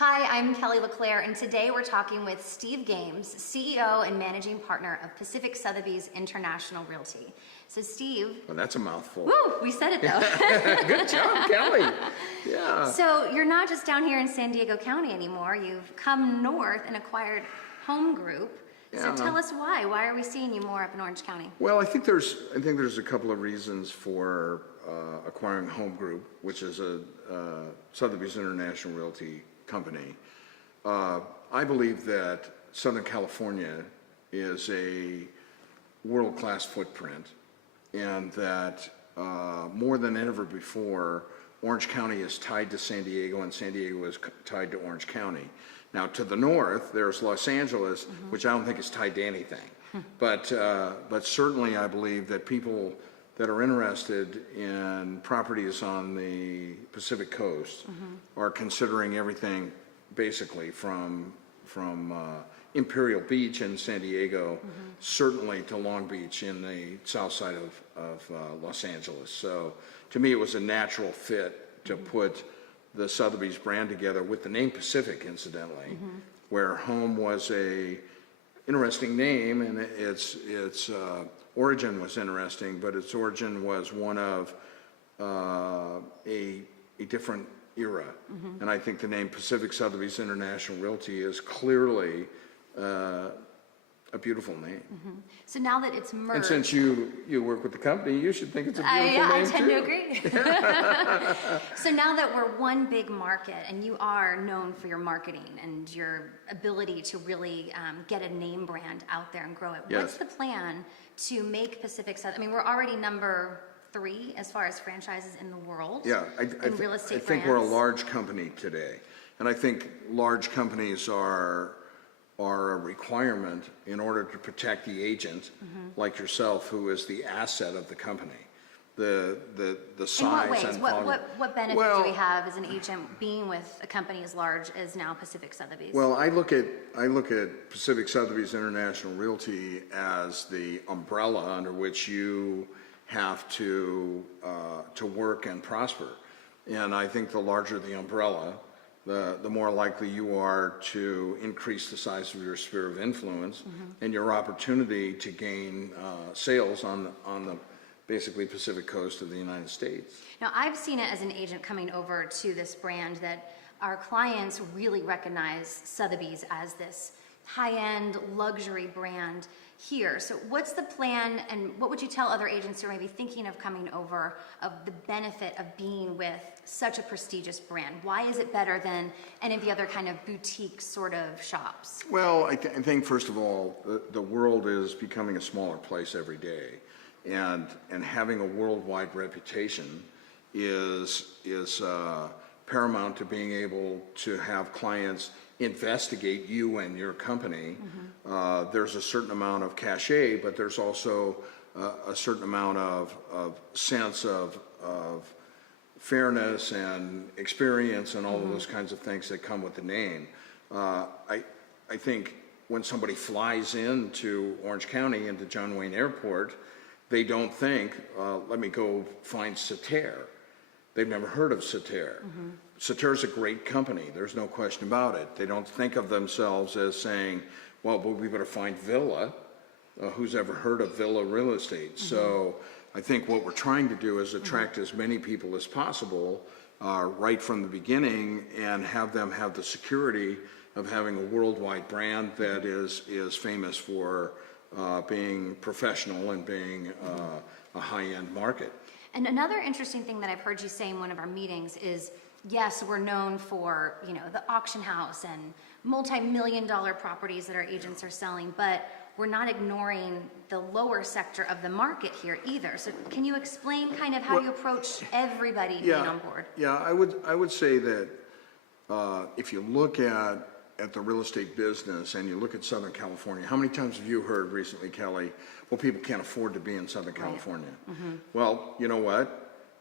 Hi, I'm Kelly LeClaire, and today we're talking with Steve Games, CEO and Managing Partner of Pacific Sotheby's International Realty. So Steve. Well, that's a mouthful. Woo, we said it though. Good job, Kelly. Yeah. So you're not just down here in San Diego County anymore. You've come north and acquired Home Group. So tell us why. Why are we seeing you more up in Orange County? Well, I think there's a couple of reasons for acquiring Home Group, which is a Sotheby's International Realty company. I believe that Southern California is a world-class footprint, and that more than ever before, Orange County is tied to San Diego, and San Diego is tied to Orange County. Now, to the north, there's Los Angeles, which I don't think is tied to anything. But certainly I believe that people that are interested in properties on the Pacific Coast are considering everything basically from Imperial Beach in San Diego, certainly to Long Beach in the south side of Los Angeles. So to me, it was a natural fit to put the Sotheby's brand together with the name Pacific, incidentally, where Home was a interesting name, and its origin was interesting, but its origin was one of a different era. And I think the name Pacific Sotheby's International Realty is clearly a beautiful name. So now that it's merged. And since you work with the company, you should think it's a beautiful name I tend too. to agree. So now that we're one big market, and you are known for your marketing and your ability to really get a name brand out there and grow it, Yes. what's the plan to make Pacific Sotheby's? I mean, we're already number 3 as far as franchises in the world. Yeah, I real estate think we're a brands. large company today, and I think large companies are a requirement in order to protect the agent, like yourself, who is the asset of the company. The size In what ways? and What benefit do we have as an agent being with a company as large as now Pacific Sotheby's? Well, I look at Pacific Sotheby's International Realty as the umbrella under which you have to work and prosper. And I think the larger the umbrella, the more likely you are to increase the size of your sphere of influence and your opportunity to gain sales on the basically Pacific coast of the United States. Now, I've seen it as an agent coming over to this brand that our clients really recognize Sotheby's as this high-end luxury brand here. So what's the plan, and what would you tell other agents who are maybe thinking of coming over of the benefit of being with such a prestigious brand? Why is it better than any of the other kind of boutique sort of shops? Well, I think first of all, the world is becoming a smaller place every day, and having a worldwide reputation is paramount to being able to have clients investigate you and your company. There's a certain amount of cachet, but there's also a certain amount of sense of fairness and experience and all of those kinds of things that come with the name. I think when somebody flies into Orange County, into John Wayne Airport, they don't think, let me go find Sater. They've never heard of Sater. Sater's a great company, there's no question about it. They don't think of themselves as saying, well, but we better find Villa. Who's ever heard of Villa real estate? So I think what we're trying to do is attract as many people as possible right from the beginning, and have them have the security of having a worldwide brand that is famous for being professional and being a high-end market. And another interesting thing that I've heard you say in one of our meetings is, yes, we're known for, the auction house and multi-million-dollar properties that our agents are selling, but we're not ignoring the lower sector of the market here either. So can you explain kind of how you approach everybody being on board? Yeah, I would say that if you look at the real estate business and you look at Southern California, how many times have you heard recently, Kelly, well, people can't afford to be in Southern California? Well, you know what?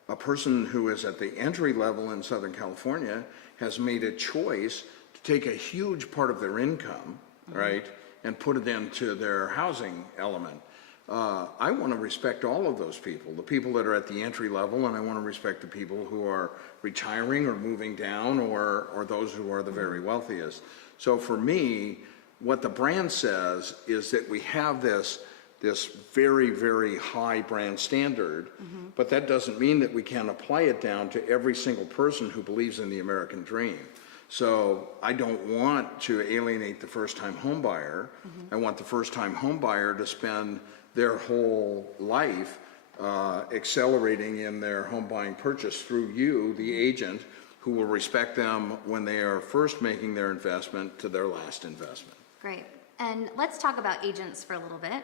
A person who is at the entry level in Southern California has made a choice to take a huge part of their income, right, and put it into their housing element. I want to respect all of those people, the people that are at the entry level, and I want to respect the people who are retiring or moving down, or those who are the very wealthiest. So for me, what the brand says is that we have this very, very high brand standard, but that doesn't mean that we can't apply it down to every single person who believes in the American dream. So I don't want to alienate the first-time home buyer. I want the first-time home buyer to spend their whole life accelerating in their home buying purchase through you, the agent, who will respect them when they are first making their investment to their last investment. Great. And let's talk about agents for a little bit.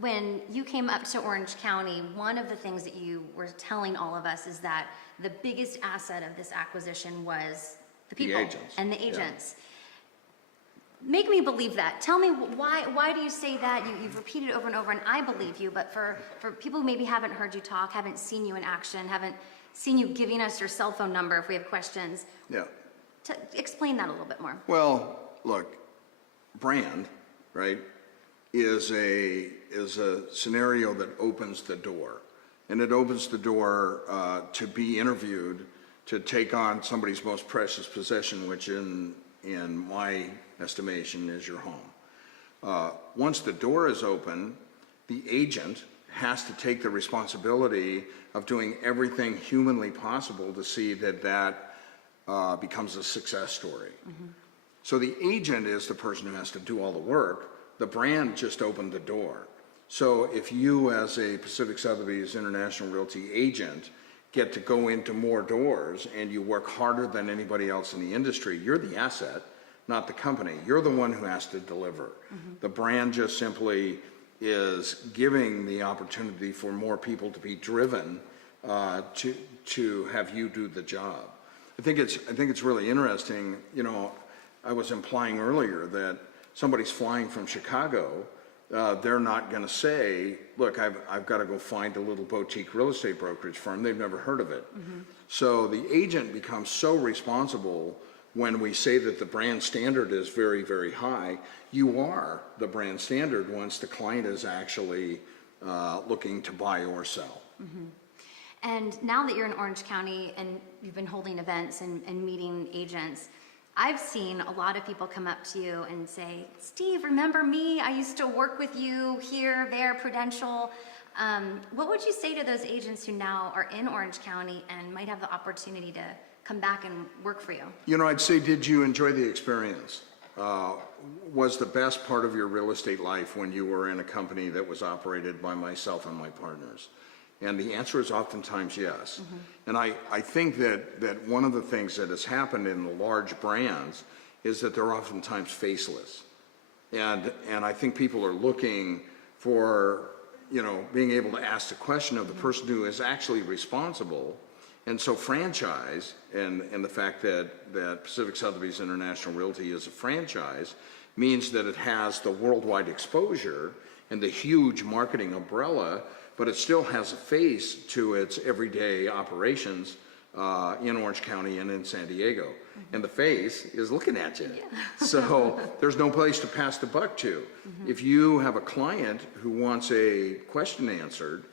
When you came up to Orange County, one of the things that you were telling all of us is that the biggest asset of this acquisition was the people agents. and the agents. Make me believe that. Tell me why do you say that? You've repeated it over and over, and I believe you, but for people who maybe haven't heard you talk, haven't seen you in action, haven't seen you giving us your cell phone number if we have questions, explain that a little bit more. Well, look, brand, right, is a scenario that opens the door. And it opens the door to be interviewed, to take on somebody's most precious possession, which in my estimation is your home. Once the door is open, the agent has to take the responsibility of doing everything humanly possible to see that becomes a success story. So the agent is the person who has to do all the work. The brand just opened the door. So if you, as a Pacific Sotheby's International Realty agent, get to go into more doors and you work harder than anybody else in the industry, you're the asset, not the company. You're the one who has to deliver. The brand just simply is giving the opportunity for more people to be driven to have you do the job. I think it's really interesting. You know, I was implying earlier that somebody's flying from Chicago, they're not going to say, look, I've got to go find a little boutique real estate brokerage firm. They've never heard of it. So the agent becomes so responsible when we say that the brand standard is very, very high. You are the brand standard once the client is actually looking to buy or sell. And now that you're in Orange County and you've been holding events and meeting agents, I've seen a lot of people come up to you and say, Steve, remember me? I used to work with you here, there, Prudential. What would you say to those agents who now are in Orange County and might have the opportunity to come back and work for you? You know, I'd say, did you enjoy the experience? Was the best part of your real estate life when you were in a company that was operated by myself and my partners? And the answer is oftentimes yes. And I think that one of the things that has happened in the large brands is that they're oftentimes faceless. And I think people are looking for, you know, being able to ask the question of the person who is actually responsible. And so franchise, and the fact that Pacific Sotheby's International Realty is a franchise, means that it has the worldwide exposure and the huge marketing umbrella, but it still has a face to its everyday operations in Orange County and in San Diego. And the face is looking at you. So there's no place to pass the buck to. If you have a client who wants a question answered,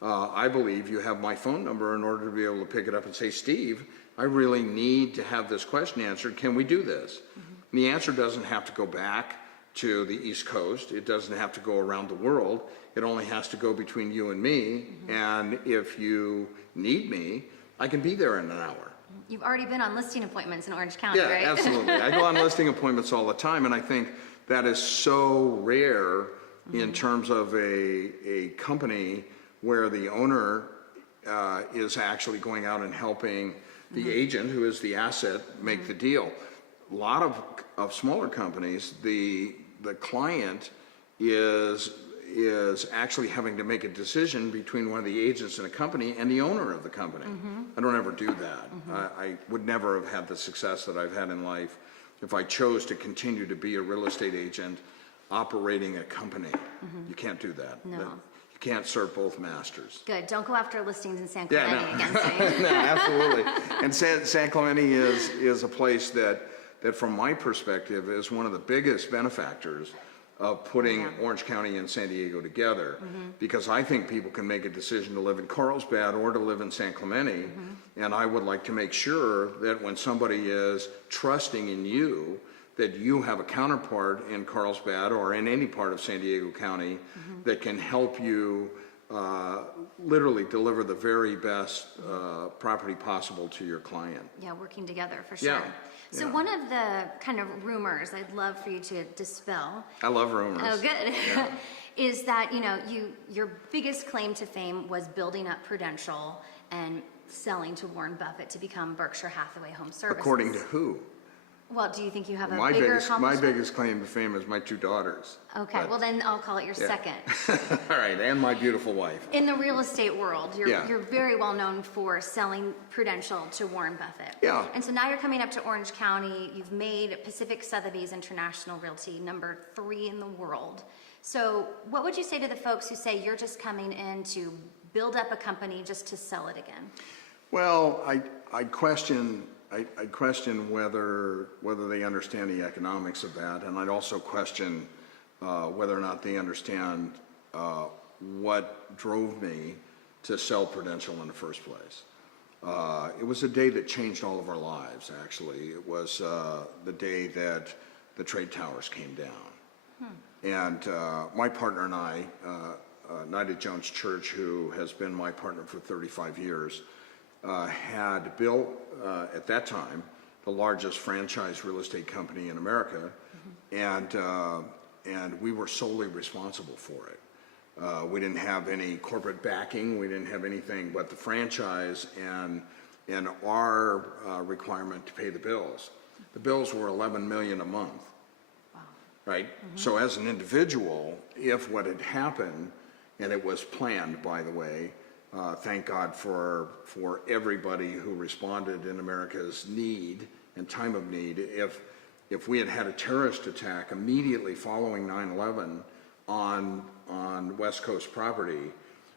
I believe you have my phone number in order to be able to pick it up and say, Steve, I really need to have this question answered. Can we do this? And the answer doesn't have to go back to the East Coast. It doesn't have to go around the world. It only has to go between you and me. And if you need me, I can be there in an hour. You've already been on listing appointments in Orange County, right? Yeah, absolutely. I go on listing appointments all the time, and I think that is so rare in terms of a company where the owner is actually going out and helping the agent, who is the asset, make the deal. A lot of smaller companies, the client is actually having to make a decision between one of the agents in a company and the owner of the company. I don't ever do that. I would never have had the success that I've had in life if I chose to continue to be a real estate agent operating a company. You can't do that. No. You can't serve both masters. Good. Don't go after listings in San Clemente against me. No, absolutely. And San Clemente is a place that from my perspective is one of the biggest benefactors of putting Yeah. Orange County and San Diego together, because I think people can make a decision to live in Carlsbad or to live in San Clemente, and I would like to make sure that when somebody is trusting in you, that you have a counterpart in Carlsbad or in any part of San Diego County that can help you literally deliver the very best property possible to your client. Yeah, working together for sure. Yeah, So yeah. one of the kind of rumors I'd love for you to dispel, I love rumors. oh good, is that, you know, your biggest claim to fame was building up Prudential and selling to Warren Buffett to become Berkshire Hathaway Home Services. According to who? Well, do you think you have a My bigger biggest accomplishment? claim to fame is my 2 daughters. Okay, But- well then I'll call it your Yeah. second. All right, and my beautiful wife. In the real estate world, Yeah. you're very well known for selling Prudential to Warren Buffett. Yeah. And so now you're coming up to Orange County. You've made Pacific Sotheby's International Realty number 3 in the world. So what would you say to the folks who say you're just coming in to build up a company just to sell it again? Well, I question whether they understand the economics of that, and I'd also question whether or not they understand what drove me to sell Prudential in the first place. It was a day that changed all of our lives, actually. It was the day that the trade towers came down. And my partner and I, Knighted Jones Church, who has been my partner for 35 years, had built, at that time, the largest franchise real estate company in America, and we were solely responsible for it. We didn't have any corporate backing, we didn't have anything but the franchise and our requirement to pay the bills. The bills were $11 million a month. Right? So as an individual, if what had happened, and it was planned, by the way, thank God for everybody who responded in America's need and time of need. If we had had a terrorist attack immediately following 9/11 on West Coast property,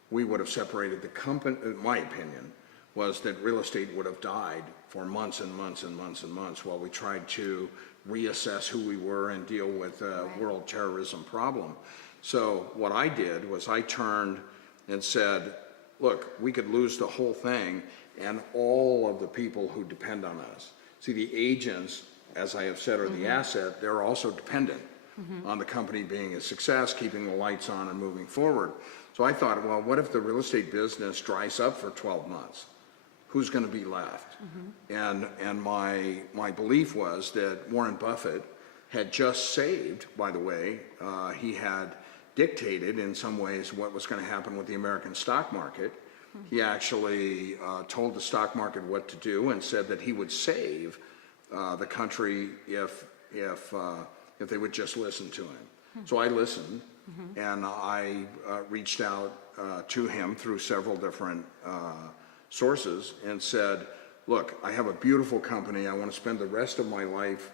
we would have separated the company. My opinion was that real estate would have died for months and months and months and months while we tried to reassess who we were and deal with the world terrorism problem. So what I did was I turned and said, look, we could lose the whole thing and all of the people who depend on us. See, the agents, as I have said, are the asset. They're also dependent on the company being a success, keeping the lights on and moving forward. So I thought, well, what if the real estate business dries up for 12 months? Who's going to be left? And my belief was that Warren Buffett had just saved, by the way, he had dictated in some ways what was going to happen with the American stock market. He actually told the stock market what to do and said that he would save the country if they would just listen to him. So I listened, and I reached out to him through several different sources and said, look, I have a beautiful company. I want to spend the rest of my life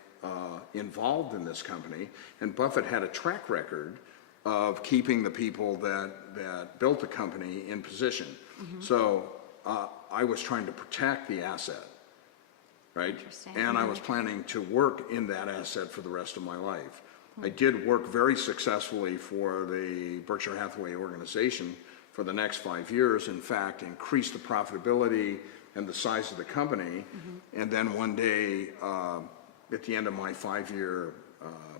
involved in this company. And Buffett had a track record of keeping the people that built the company in position. So I was trying to protect the asset, right? Interesting. And I was planning to work in that asset for the rest of my life. I did work very successfully for the Berkshire Hathaway organization for the next 5 years. In fact, increased the profitability and the size of the company. And then one day, at the end of my 5-year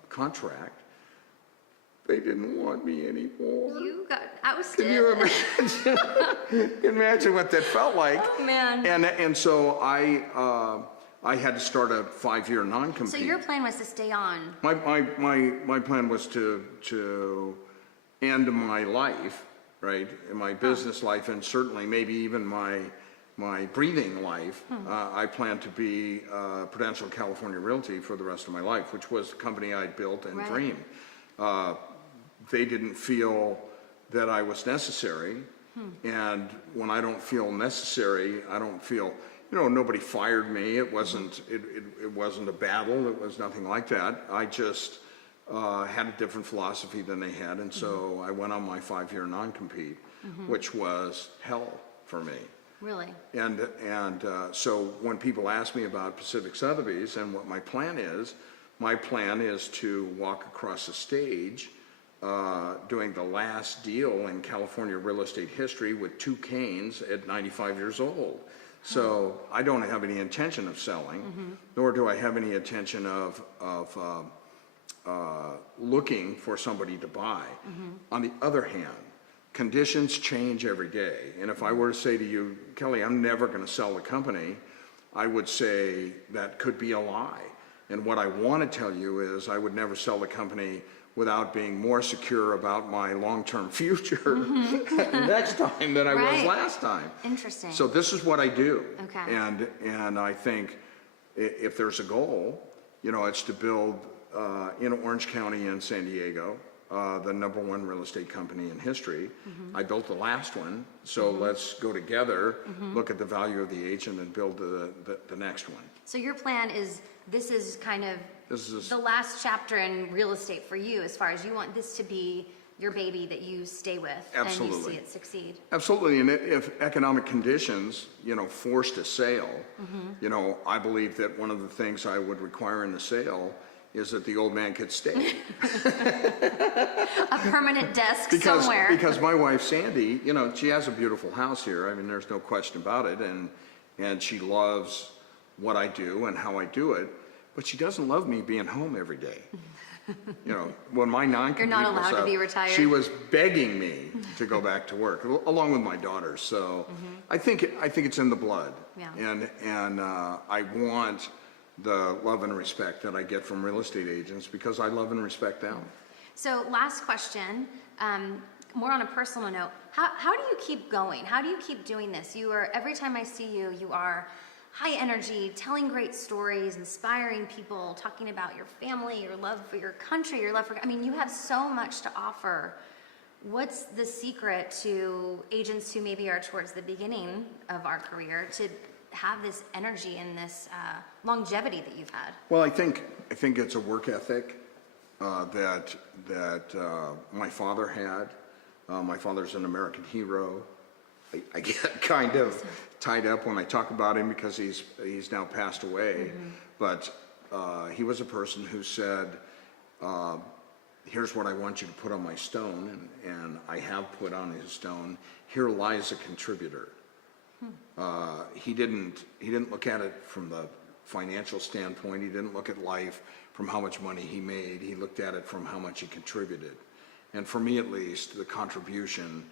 contract, they didn't want me anymore. You got ousted. Can you imagine what that felt like? Oh, man. And so I had to start a 5-year non-compete. So your plan was to stay on. My plan was to end my life, right, in my business life, and certainly maybe even my breathing life. I planned to be Prudential California Realty for the rest of my life, which was the company I built and Right. dreamed. They didn't feel that I was necessary, and when I don't feel necessary, I don't feel. Nobody fired me. It wasn't a battle. It was nothing like that. I just had a different philosophy than they had, and so I went on my 5-year non-compete, which was hell for me. Really? And so when people ask me about Pacific Sotheby's and what my plan is to walk across the stage doing the last deal in California real estate history with 2 Canes at 95 years old. So I don't have any intention of selling, nor do I have any intention of looking for somebody to buy. On the other hand, conditions change every day. And if I were to say to you, Kelly, I'm never going to sell the company, I would say that could be a lie. And what I want to tell you is I would never sell the company without being more secure about my long-term future next time than I was last time. Interesting. So this is what I do. Okay. And I think if there's a goal, you know, it's to build in Orange County and San Diego, the #1 real estate company in history. I built the last one, so let's go together, look at the value of the agent and build the next one. So your plan is, this is kind of the last chapter in real estate for you, as far as you want this to be your baby that you stay with. Absolutely. And you see it succeed. Absolutely, and if economic conditions, you know, forced a sale, you know, I believe that one of the things I would require in the sale is that the old man could stay. A permanent desk somewhere. Because my wife Sandy, you know, she has a beautiful house here. I mean, there's no question about it, and she loves what I do and how I do it, but she doesn't love me being home every day. You know, when my non-compete You're not allowed was to be up, retired. she was begging me to go back to work, along with my daughters. So I think it's in the blood, Yeah. and I want the love and respect that I get from real estate agents because I love and respect them. So last question, more on a personal note. How do you keep going? How do you keep doing this? Every time I see you, you are high energy, telling great stories, inspiring people, talking about your family, your love for your country, your love for, I mean, you have so much to offer. What's the secret to agents who maybe are towards the beginning of our career to have this energy and this longevity that you've had? Well, I think it's a work ethic that my father had. My father's an American hero. I get kind of tied up when I talk about him because he's now passed away. But he was a person who said, here's what I want you to put on my stone, and I have put on his stone, here lies a contributor. He didn't look at it from the financial standpoint. He didn't look at life from how much money he made. He looked at it from how much he contributed. And for me, at least, the contribution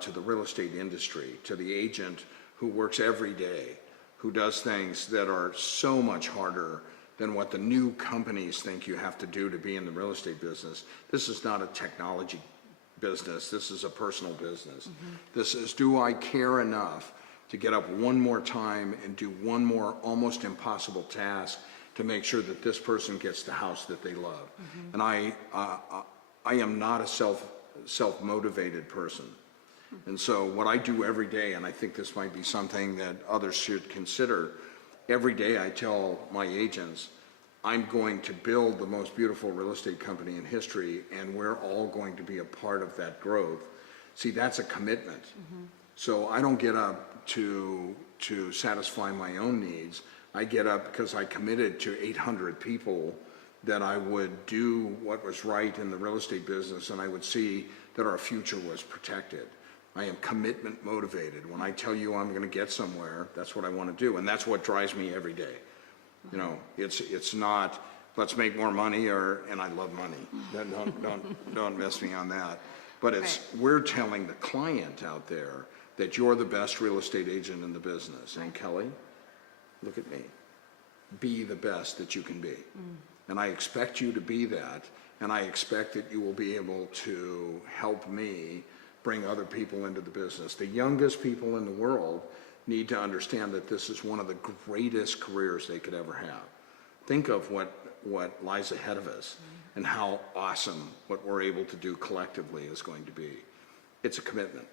to the real estate industry, to the agent who works every day, who does things that are so much harder than what the new companies think you have to do to be in the real estate business. This is not a technology business. This is a personal business. This is, do I care enough to get up one more time and do one more almost impossible task to make sure that this person gets the house that they love? And I am not a self-motivated person. And so what I do every day, and I think this might be something that others should consider, every day I tell my agents, I'm going to build the most beautiful real estate company in history, and we're all going to be a part of that growth. See, that's a commitment. So I don't get up to satisfy my own needs. I get up because I committed to 800 people that I would do what was right in the real estate business, and I would see that our future was protected. I am commitment motivated. When I tell you I'm going to get somewhere, that's what I want to do, and that's what drives me every day. You know, it's not let's make more money and I love money. Don't miss me on that. But it's we're telling the client out there that you're the best real estate agent in the business. And Kelly, look at me. Be the best that you can be. And I expect you to be that, and I expect that you will be able to help me bring other people into the business. The youngest people in the world need to understand that this is one of the greatest careers they could ever have. Think of what lies ahead of us and how awesome what we're able to do collectively is going to be. It's a commitment.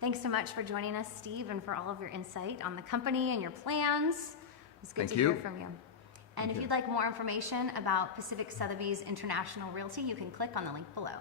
Thanks so much for joining us, Steve, and for all of your insight on the company and your plans. It's good to hear from you. And if you'd like more information about Pacific Sotheby's International Realty, you can click on the link below.